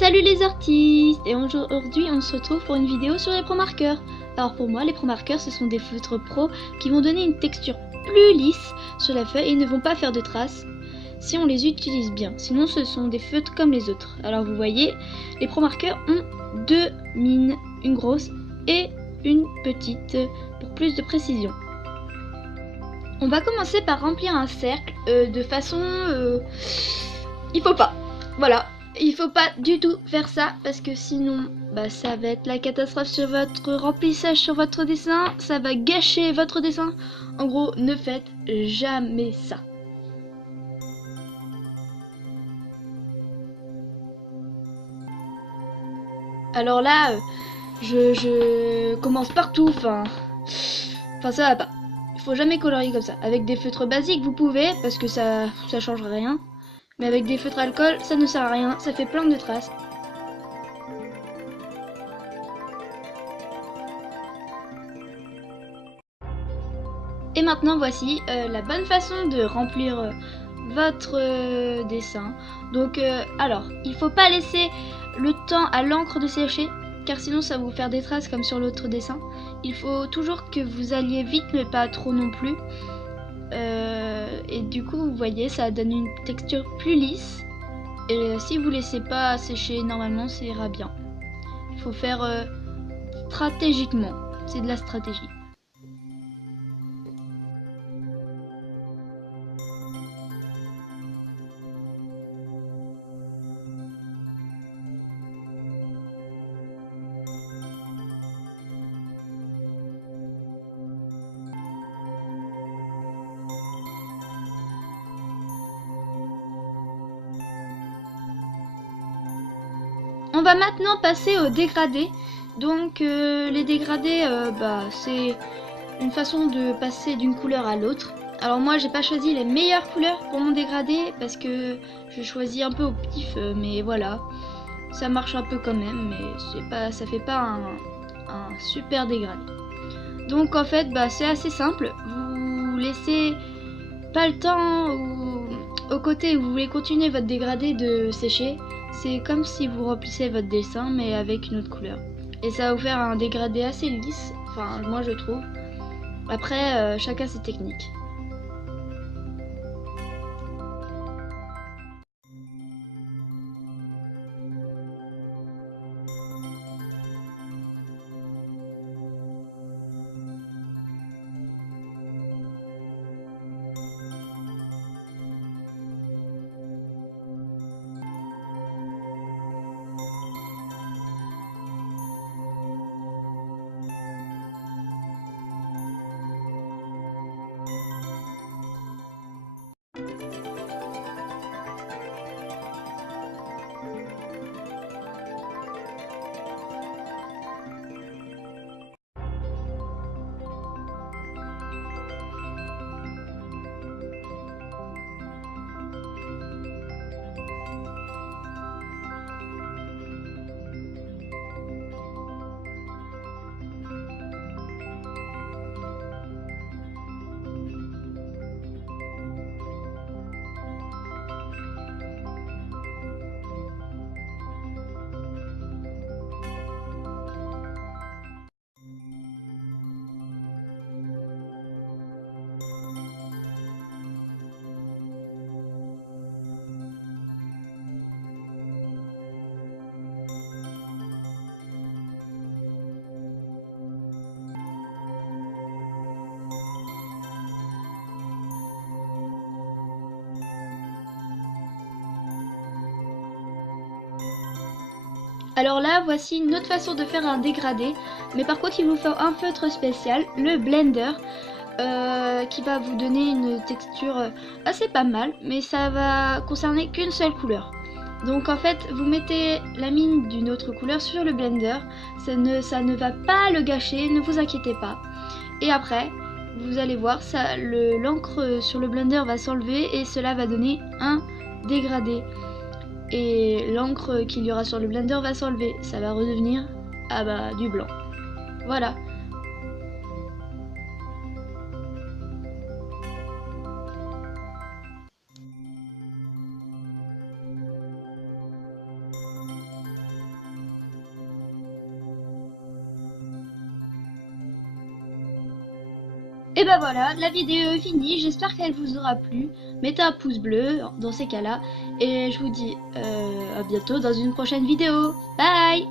Salut les artistes! Et aujourd'hui on se retrouve pour une vidéo sur les pro-marqueurs. Alors pour moi les pro-marqueurs ce sont des feutres pro qui vont donner une texture plus lisse sur la feuille et ne vont pas faire de traces si on les utilise bien. Sinon ce sont des feutres comme les autres. Alors vous voyez, les pro-marqueurs ont deux mines, une grosse et une petite pour plus de précision. On va commencer par remplir un cercle de façon... il faut pas. Voilà. Il faut pas du tout faire ça parce que sinon ça va être la catastrophe sur votre remplissage, sur votre dessin, ça va gâcher votre dessin. En gros, ne faites jamais ça. Alors là, je commence partout, enfin ça va pas. Il faut jamais colorier comme ça. Avec des feutres basiques vous pouvez parce que ça change rien. Mais avec des feutres alcool, ça ne sert à rien, ça fait plein de traces. Et maintenant voici la bonne façon de remplir votre dessin. Donc alors, il faut pas laisser le temps à l'encre de sécher, car sinon ça va vous faire des traces comme sur l'autre dessin. Il faut toujours que vous alliez vite, mais pas trop non plus. Et du coup vous voyez ça donne une texture plus lisse et si vous laissez pas sécher normalement ça ira bien. Il faut faire stratégiquement, c'est de la stratégie. On va maintenant passer aux dégradés. Donc les dégradés, c'est une façon de passer d'une couleur à l'autre. Alors moi j'ai pas choisi les meilleures couleurs pour mon dégradé parce que je choisis un peu au pif, mais voilà, ça marche un peu quand même, mais ça fait pas un super dégradé. Donc en fait c'est assez simple, vous laissez pas le temps au côté où vous voulez continuer votre dégradé de sécher. C'est comme si vous remplissez votre dessin mais avec une autre couleur. Et ça va vous faire un dégradé assez lisse, enfin moi je trouve. Après chacun ses techniques. Alors là, voici une autre façon de faire un dégradé. Mais par contre, il vous faut un feutre spécial, le blender, qui va vous donner une texture assez pas mal. Mais ça va concerner qu'une seule couleur. Donc en fait, vous mettez la mine d'une autre couleur sur le blender. Ça ne va pas le gâcher, ne vous inquiétez pas. Et après, vous allez voir, l'encre sur le blender va s'enlever et cela va donner un dégradé. Et l'encre qu'il y aura sur le blender va s'enlever, ça va redevenir du blanc. Voilà. Et ben voilà, la vidéo est finie, j'espère qu'elle vous aura plu. Mettez un pouce bleu dans ces cas-là. Et je vous dis à bientôt dans une prochaine vidéo. Bye!